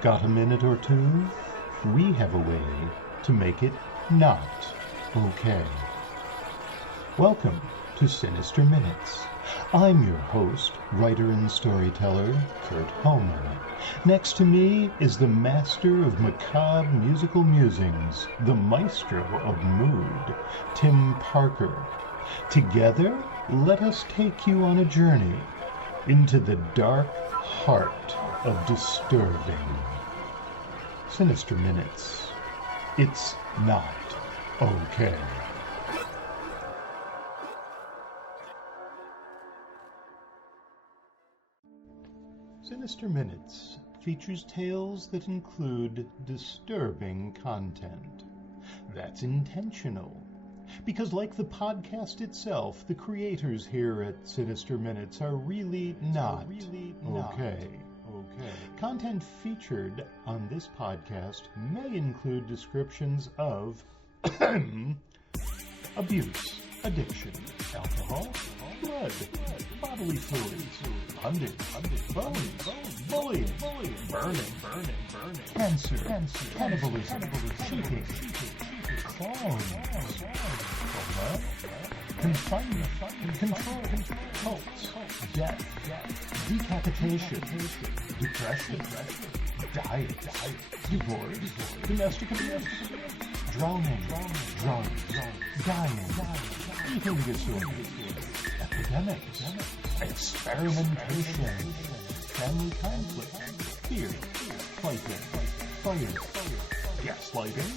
Got a minute or two? We have a way to make it not okay. Welcome to Sinister Minutes. I'm your host, writer and storyteller, Kurt Homer. Next to me is the master of macabre musical musings, the maestro of mood, Tim Parker. Together, let us take you on a journey into the dark heart of disturbing. Sinister Minutes. It's not okay. Sinister Minutes features tales that include disturbing content. That's intentional, because like the podcast itself, the creators here at Sinister Minutes are really not okay. Content featured on this podcast may include descriptions of abuse, addiction, alcohol, blood, bodily fluids, bondage, bullying, burning, cancer, cannibalism, cheating, clowns, confinement, control, cults, death, decapitation, depression, diet, divorce, domestic abuse, drowning, drugs, dying, eating disorders, epidemics, experimentation, family conflict, fear, fighting, fire, gaslighting,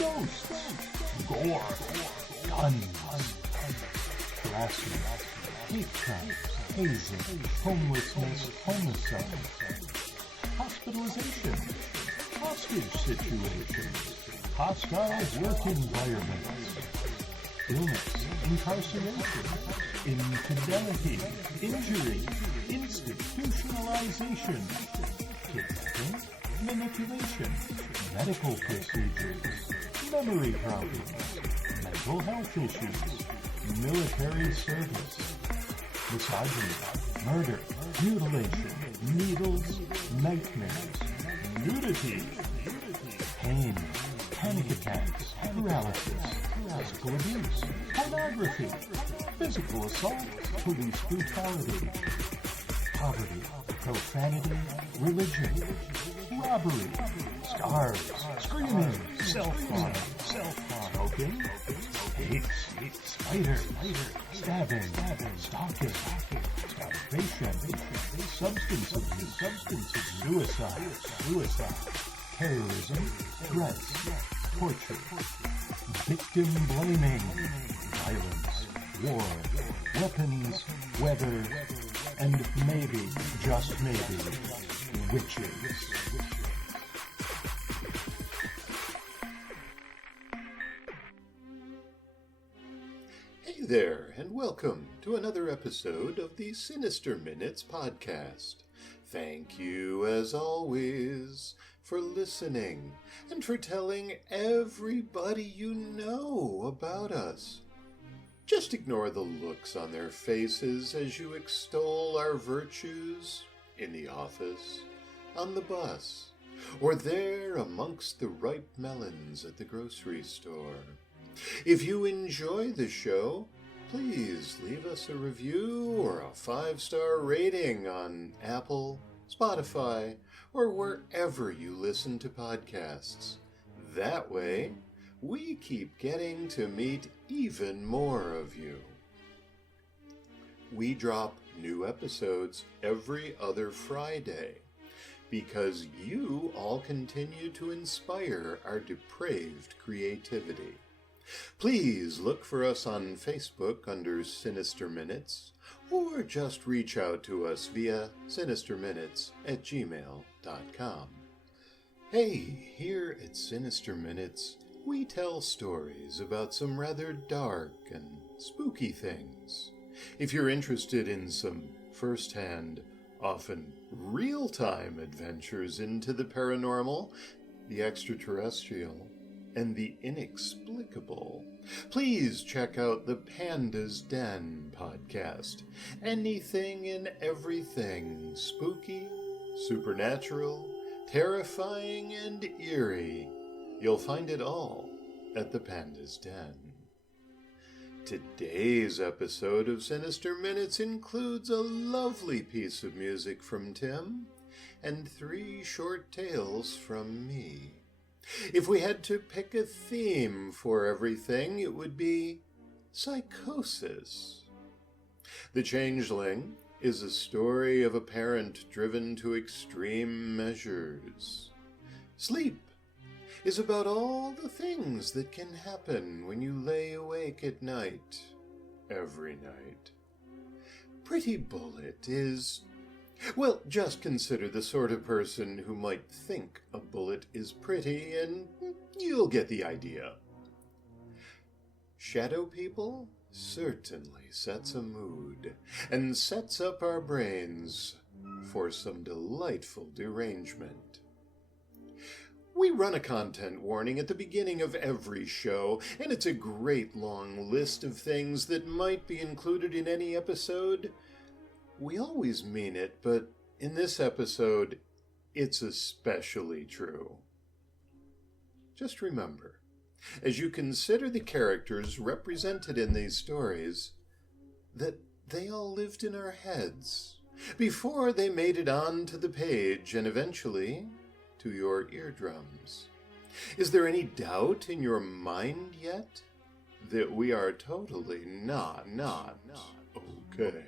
ghosts, gore, guns, harassment, hate crimes, hazing, homelessness, homicide, hospitalization, hostage situations, hostile work environments, illness, incarceration, infidelity, injury, institutionalization, kidnapping, manipulation, medical procedures, memory problems, mental health issues, military service, misogyny, murder, mutilation, needles, nightmares, nudity, pain, panic attacks, paralysis, physical abuse, pornography, physical assault, police brutality, poverty, profanity, religion, robbery, scars, screaming, self-harm, smoking, hate, spider, stabbing, stalking, starvation, substance abuse, suicide, terrorism, threats, torture, victim blaming, violence, war, weapons, weather, and maybe, just maybe, witches. Hey there, and welcome to another episode of the Sinister Minutes podcast. Thank you, as always, for listening and for telling everybody you know about us. Just ignore the looks on their faces as you extol our virtues in the office, on the bus, or there amongst the ripe melons at the grocery store. If you enjoy the show, please leave us a review or a 5-star rating on Apple, Spotify, or wherever you listen to podcasts. That way, we keep getting to meet even more of you. We drop new episodes every other Friday because you all continue to inspire our depraved creativity. Please look for us on Facebook under Sinister Minutes, or just reach out to us via sinisterminutes@gmail.com. Hey, here at Sinister Minutes, we tell stories about some rather dark and spooky things. If you're interested in some first-hand, often real-time adventures into the paranormal, the extraterrestrial, and the inexplicable, please check out the Panda's Den podcast. Anything and everything spooky, supernatural, terrifying and eerie. You'll find it all at the Panda's Den. Today's episode of Sinister Minutes includes a lovely piece of music from Tim and 3 short tales from me. If we had to pick a theme for everything, it would be psychosis. The Changeling is a story of a parent driven to extreme measures. Sleep is about all the things that can happen when you lay awake at night, every night. Pretty Bullet is, well, just consider the sort of person who might think a bullet is pretty, and you'll get the idea. Shadow People certainly sets a mood and sets up our brains for some delightful derangement. We run a content warning at the beginning of every show, and it's a great long list of things that might be included in any episode. We always mean it, but in this episode, it's especially true. Just remember, as you consider the characters represented in these stories, that they all lived in our heads before they made it onto the page and eventually to your eardrums. Is there any doubt in your mind yet that we are totally not okay?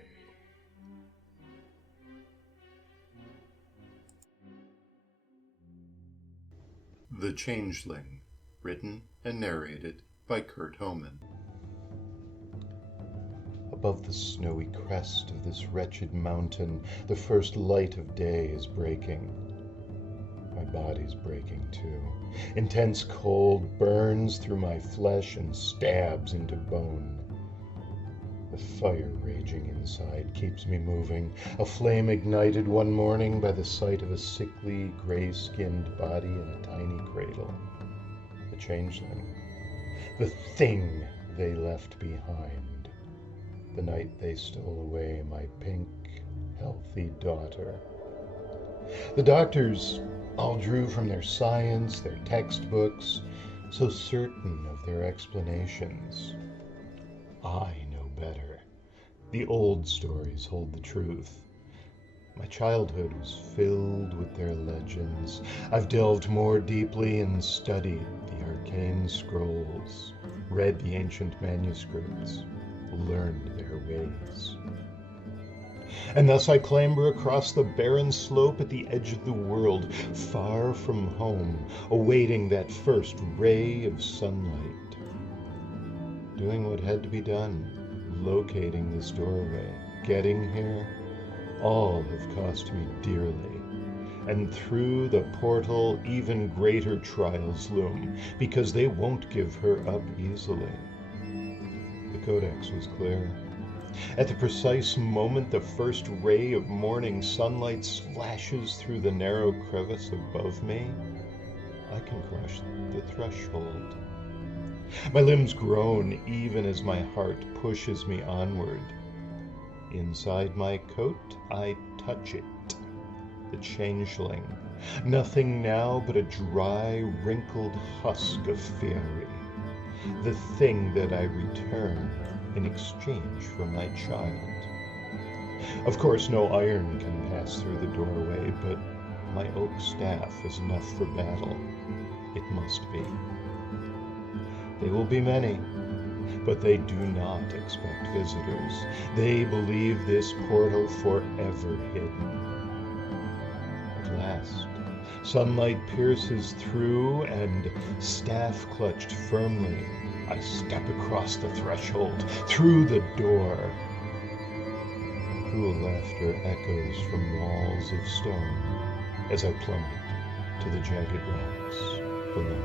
The Changeling, written and narrated by Kurt Homan. Above the snowy crest of this wretched mountain, the first light of day is breaking. My body's breaking too. Intense cold burns through my flesh and stabs into bone. The fire raging inside keeps me moving, a flame ignited one morning by the sight of a sickly, gray-skinned body in a tiny cradle. The Changeling. The thing they left behind. The night they stole away my pink, healthy daughter. The doctors all drew from their science, their textbooks, so certain of their explanations. I know better. The old stories hold the truth. My childhood was filled with their legends. I've delved more deeply and studied the arcane scrolls, read the ancient manuscripts, learned their ways. And thus I clamber across the barren slope at the edge of the world, far from home, awaiting that first ray of sunlight. Doing what had to be done, locating this doorway, getting here, all have cost me dearly. And through the portal, even greater trials loom, because they won't give her up easily. The codex was clear. At the precise moment the first ray of morning sunlight splashes through the narrow crevice above me, I can cross the threshold. My limbs groan even as my heart pushes me onward. Inside my coat, I touch it. The Changeling. Nothing now but a dry, wrinkled husk of fairy. The thing that I return in exchange for my child. Of course, no iron can pass through the doorway, but my oak staff is enough for battle. It must be. They will be many, but they do not expect visitors. They believe this portal forever hidden. At last, sunlight pierces through, and, staff clutched firmly, I step across the threshold, through the door. Cruel laughter echoes from walls of stone as I plummet to the jagged rocks below.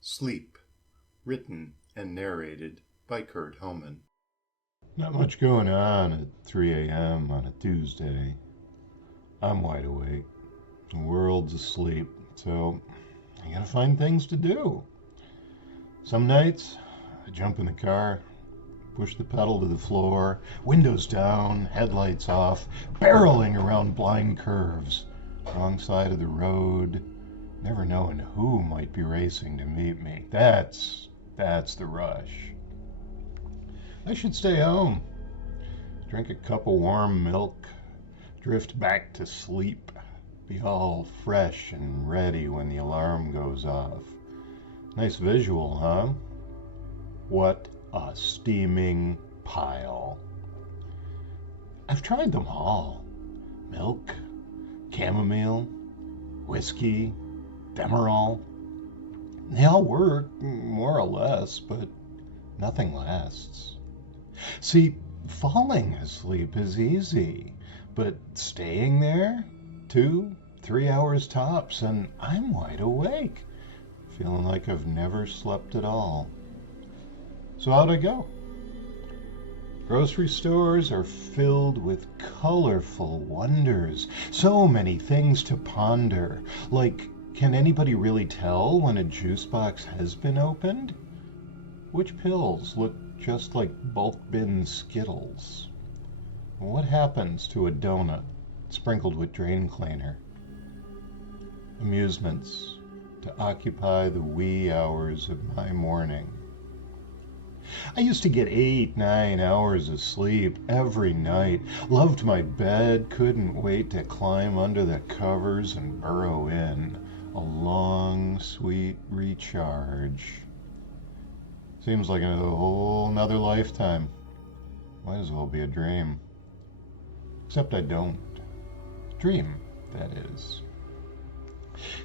Sleep, written and narrated by Kurt Homan. Not much going on at 3 a.m. on a Tuesday. I'm wide awake. The world's asleep, so I gotta find things to do. Some nights, I jump in the car, Push the pedal to the floor, windows down, headlights off, barreling around blind curves. Wrong side of the road, never knowing who might be racing to meet me. That's the rush. I should stay home, drink a cup of warm milk, drift back to sleep, be all fresh and ready when the alarm goes off. Nice visual, huh? What a steaming pile. I've tried them all. Milk, chamomile, whiskey, Demerol. They all work, more or less, but nothing lasts. See, falling asleep is easy, but staying there, 2-3 hours tops, and I'm wide awake, feeling like I've never slept at all. So how'd I go? Grocery stores are filled with colorful wonders. So many things to ponder. Like, can anybody really tell when a juice box has been opened? Which pills look just like bulk bin Skittles? What happens to a donut sprinkled with drain cleaner? Amusements to occupy the wee hours of my morning. I used to get 8-9 hours of sleep every night. Loved my bed, couldn't wait to climb under the covers and burrow in. A long, sweet recharge. Seems like a whole nother lifetime. Might as well be a dream. Except I don't. Dream, that is.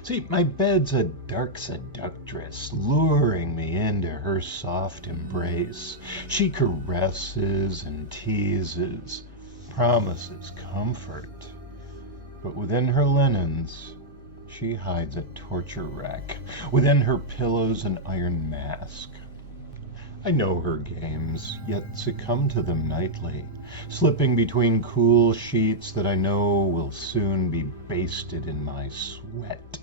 See, my bed's a dark seductress, luring me into her soft embrace. She caresses and teases, promises comfort. But within her linens, she hides a torture rack. Within her pillows, an iron mask. I know her games, yet succumb to them nightly, slipping between cool sheets that I know will soon be basted in my sweat.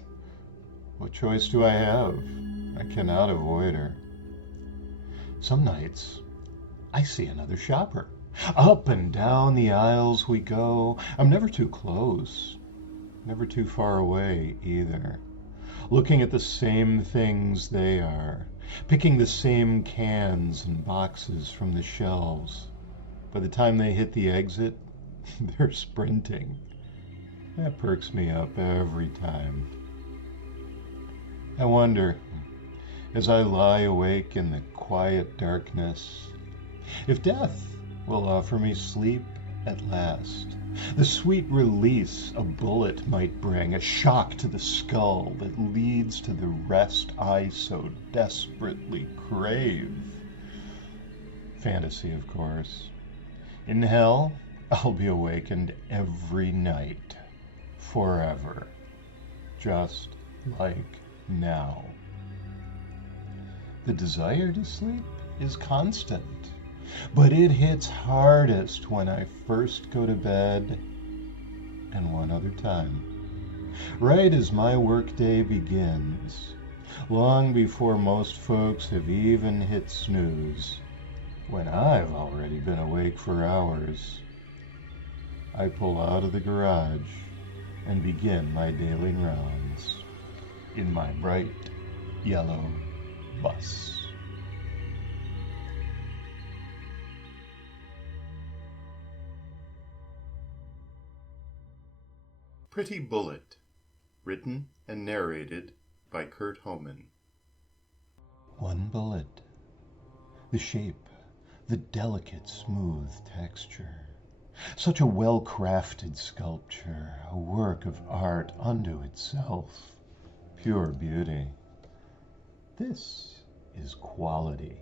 What choice do I have? I cannot avoid her. Some nights, I see another shopper. Up and down the aisles we go. I'm never too close, never too far away either. Looking at the same things they are, picking the same cans and boxes from the shelves. By the time they hit the exit, they're sprinting. That perks me up every time. I wonder, as I lie awake in the quiet darkness, if death will offer me sleep at last. The sweet release a bullet might bring, a shock to the skull that leads to the rest I so desperately crave. Fantasy, of course. In hell, I'll be awakened every night, forever, just like now. The desire to sleep is constant, but it hits hardest when I first go to bed and one other time. Right as my workday begins, long before most folks have even hit snooze, when I've already been awake for hours, I pull out of the garage and begin my daily rounds in my bright yellow bus. Pretty Bullet, written and narrated by Kurt Homan. One bullet, the shape, the delicate smooth texture, such a well-crafted sculpture, a work of art unto itself, pure beauty. This is quality,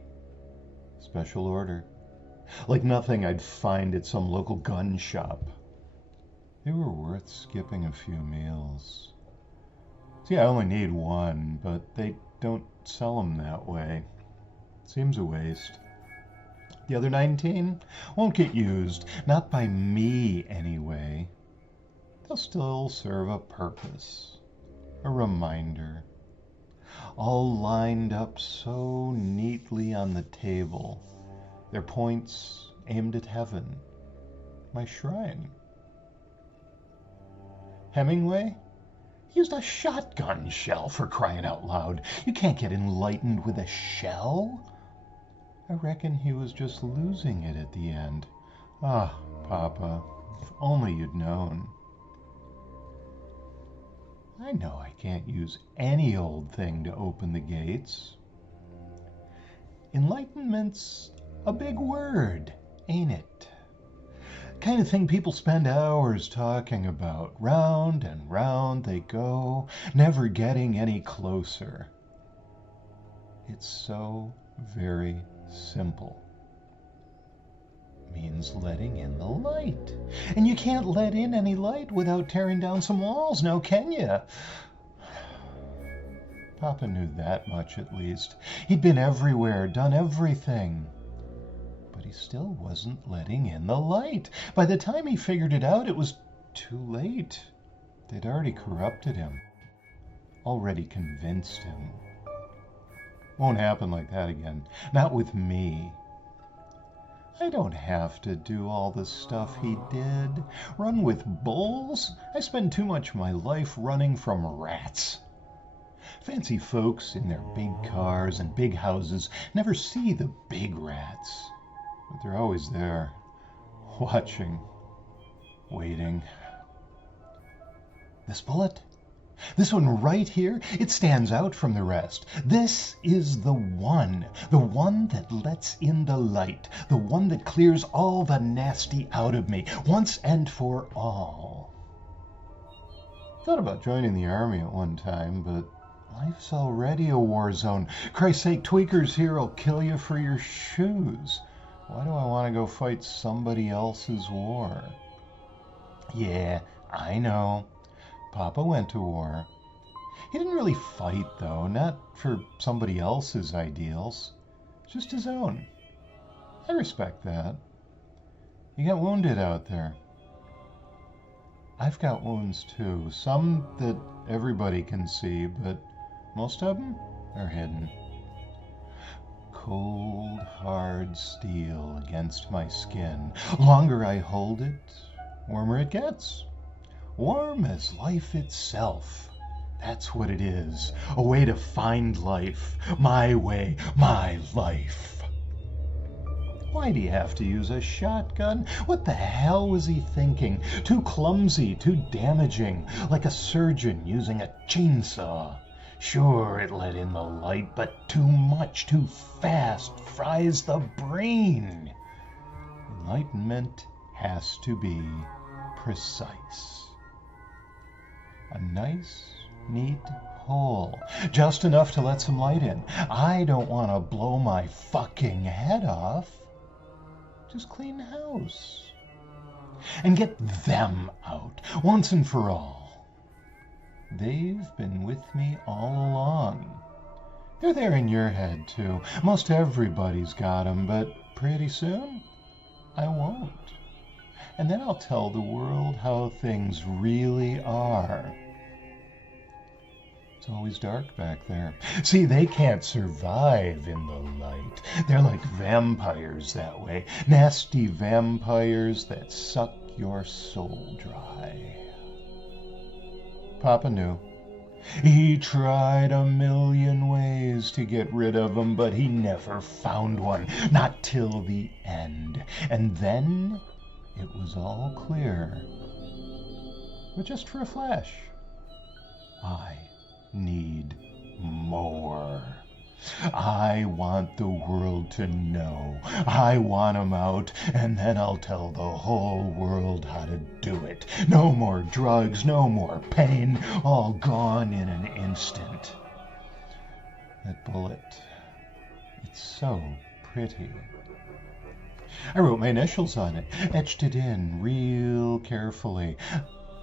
special order, like nothing I'd find at some local gun shop. They were worth skipping a few meals. See, I only need one, but they don't sell them that way. Seems a waste. The other 19 won't get used, not by me anyway. They'll still serve a purpose, a reminder, all lined up so neatly on the table their points aimed at heaven, my shrine. Hemingway used a shotgun shell, for crying out loud. You can't get enlightened with a shell. I reckon he was just losing it at the end. Ah, Papa, if only you'd known. I know I can't use any old thing to open the gates. Enlightenment's a big word, ain't it? Kind of thing people spend hours talking about. Round and round they go, never getting any closer. It's so very simple. Means letting in the light. And you can't let in any light without tearing down some walls, now can you? Papa knew that much at least. He'd been everywhere, done everything. But he still wasn't letting in the light. By the time he figured it out, it was too late. They'd already corrupted him. Already convinced him. Won't happen like that again. Not with me. I don't have to do all the stuff he did. Run with bulls? I spend too much of my life running from rats. Fancy folks in their big cars and big houses never see the big rats. But they're always there, watching, waiting. This bullet? This one right here, it stands out from the rest. This is the one that lets in the light, the one that clears all the nasty out of me, once and for all. Thought about joining the army at one time, but life's already a war zone. Christ's sake, tweakers here will kill you for your shoes. Why do I want to go fight somebody else's war? Yeah, I know. Papa went to war. He didn't really fight, though, not for somebody else's ideals, just his own. I respect that. You got wounded out there. I've got wounds, too, some that everybody can see, but most of them are hidden. Cold, hard steel against my skin. Longer I hold it, warmer it gets. Warm as life itself. That's what it is. A way to find life. My way, my life. Why do you have to use a shotgun? What the hell was he thinking? Too clumsy, too damaging. Like a surgeon using a chainsaw. Sure, it let in the light, but too much, too fast, fries the brain. Enlightenment has to be precise. A nice, neat hole, just enough to let some light in. I don't want to blow my fucking head off. Just clean house. And get them out, once and for all. They've been with me all along. They're there in your head, too. Most everybody's got 'em, but pretty soon, I won't. And then I'll tell the world how things really are. It's always dark back there. See, they can't survive in the light. They're like vampires that way. Nasty vampires that suck your soul dry. Papa knew. He tried a million ways to get rid of them, but he never found one. Not till the end. And then it was all clear. But just for a flash. I need more. I want the world to know. I want 'em out, and then I'll tell the whole world how to do it. No more drugs, no more pain, all gone in an instant. That bullet, it's so pretty. I wrote my initials on it, etched it in real carefully.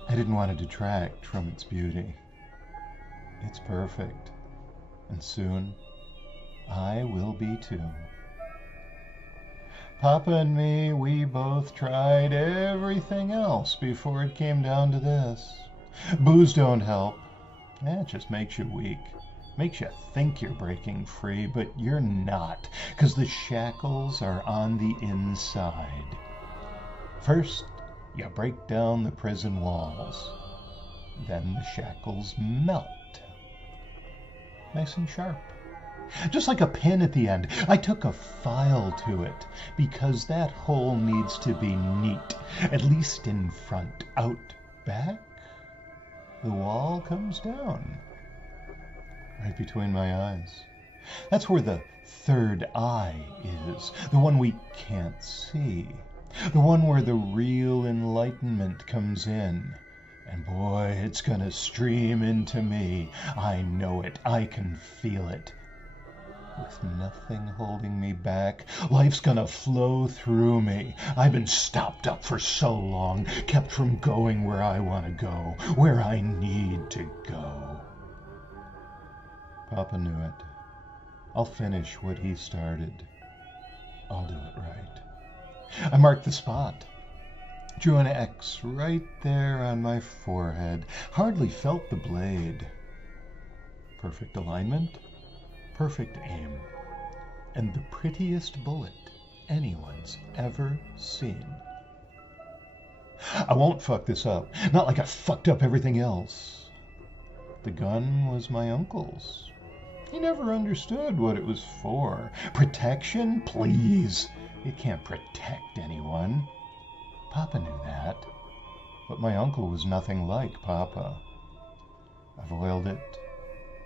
I didn't want to detract from its beauty. It's perfect, and soon I will be too. Papa and me, we both tried everything else before it came down to this. Booze don't help. It just makes you weak. Makes you think you're breaking free, but you're not, 'cause the shackles are on the inside. First, you break down the prison walls. Then the shackles melt. Nice and sharp. Just like a pin at the end. I took a file to it, because that hole needs to be neat, at least in front. Out back, the wall comes down. Right between my eyes. That's where the third eye is, the one we can't see. The one where the real enlightenment comes in. And boy, it's gonna stream into me. I know it. I can feel it. With nothing holding me back, life's gonna flow through me. I've been stopped up for so long, kept from going where I want to go, where I need to go. Papa knew it. I'll finish what he started. I'll do it right. I marked the spot. Drew an X right there on my forehead. Hardly felt the blade. Perfect alignment, perfect aim, and the prettiest bullet anyone's ever seen. I won't fuck this up. Not like I fucked up everything else. The gun was my uncle's. He never understood what it was for. Protection? Please. It can't protect anyone. Papa knew that. But my uncle was nothing like Papa. I've oiled it,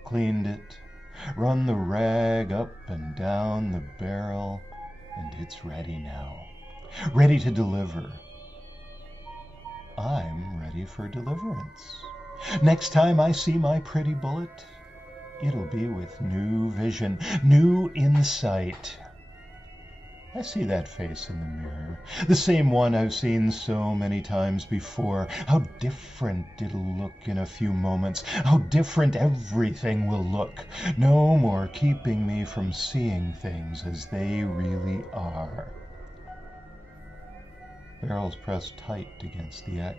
cleaned it, run the rag up and down the barrel, and it's ready now. Ready to deliver. I'm ready for deliverance. Next time I see my pretty bullet, it'll be with new vision, new insight. I see that face in the mirror, the same one I've seen so many times before. How different it'll look in a few moments, how different everything will look. No more keeping me from seeing things as they really are. Barrel's pressed tight against the X.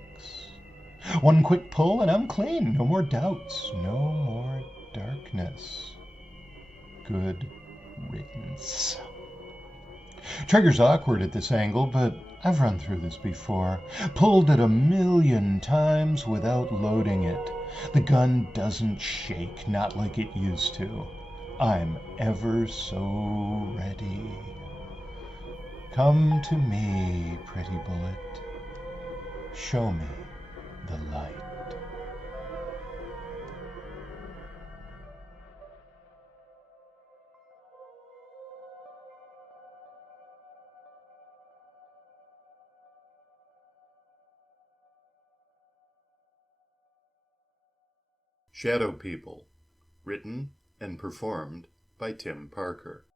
One quick pull and I'm clean. No more doubts, no more darkness. Good riddance. Trigger's awkward at this angle, but I've run through this before. Pulled it 1,000,000 times without loading it. The gun doesn't shake, not like it used to. I'm ever so ready. Come to me, pretty bullet. Show me the light. Shadow People, written and performed by Tim Parker.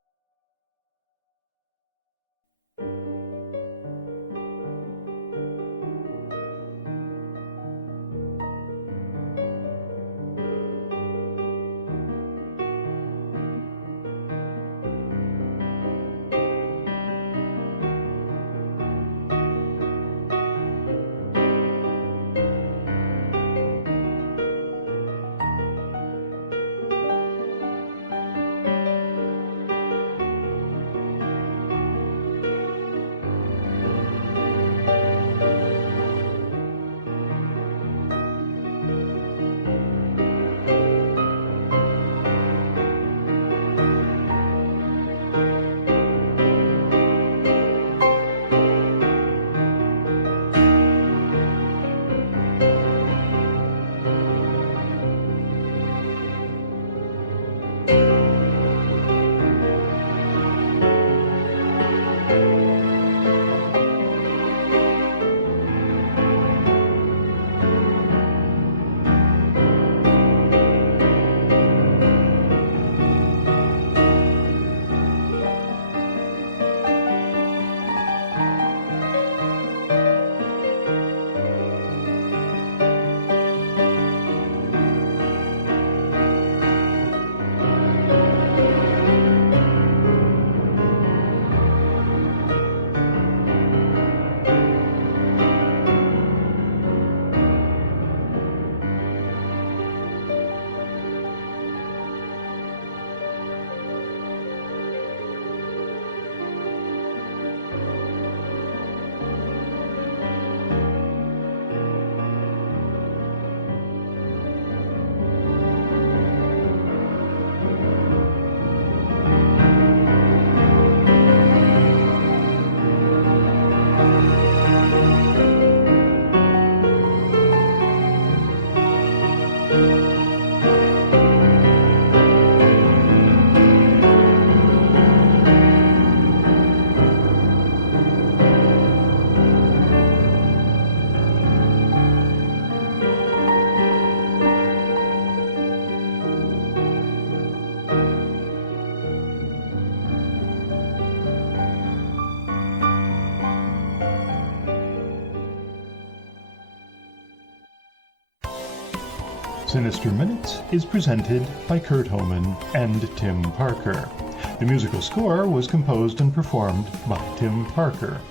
Sinister Minutes is presented by Kurt Homan and Tim Parker. The musical score was composed and performed by Tim Parker.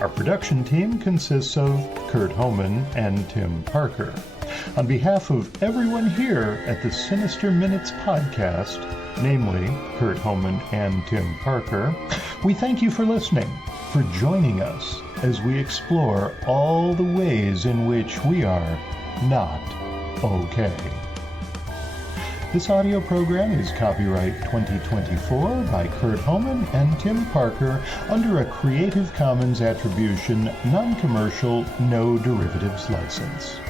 Our production team consists of Kurt Homan and Tim Parker. On behalf of everyone here at the Sinister Minutes podcast, namely Kurt Homan and Tim Parker, we thank you for listening, for joining us as we explore all the ways in which we are not okay. This audio program is copyright 2024 by Kurt Homan and Tim Parker under a Creative Commons Attribution, Non-Commercial, No Derivatives license.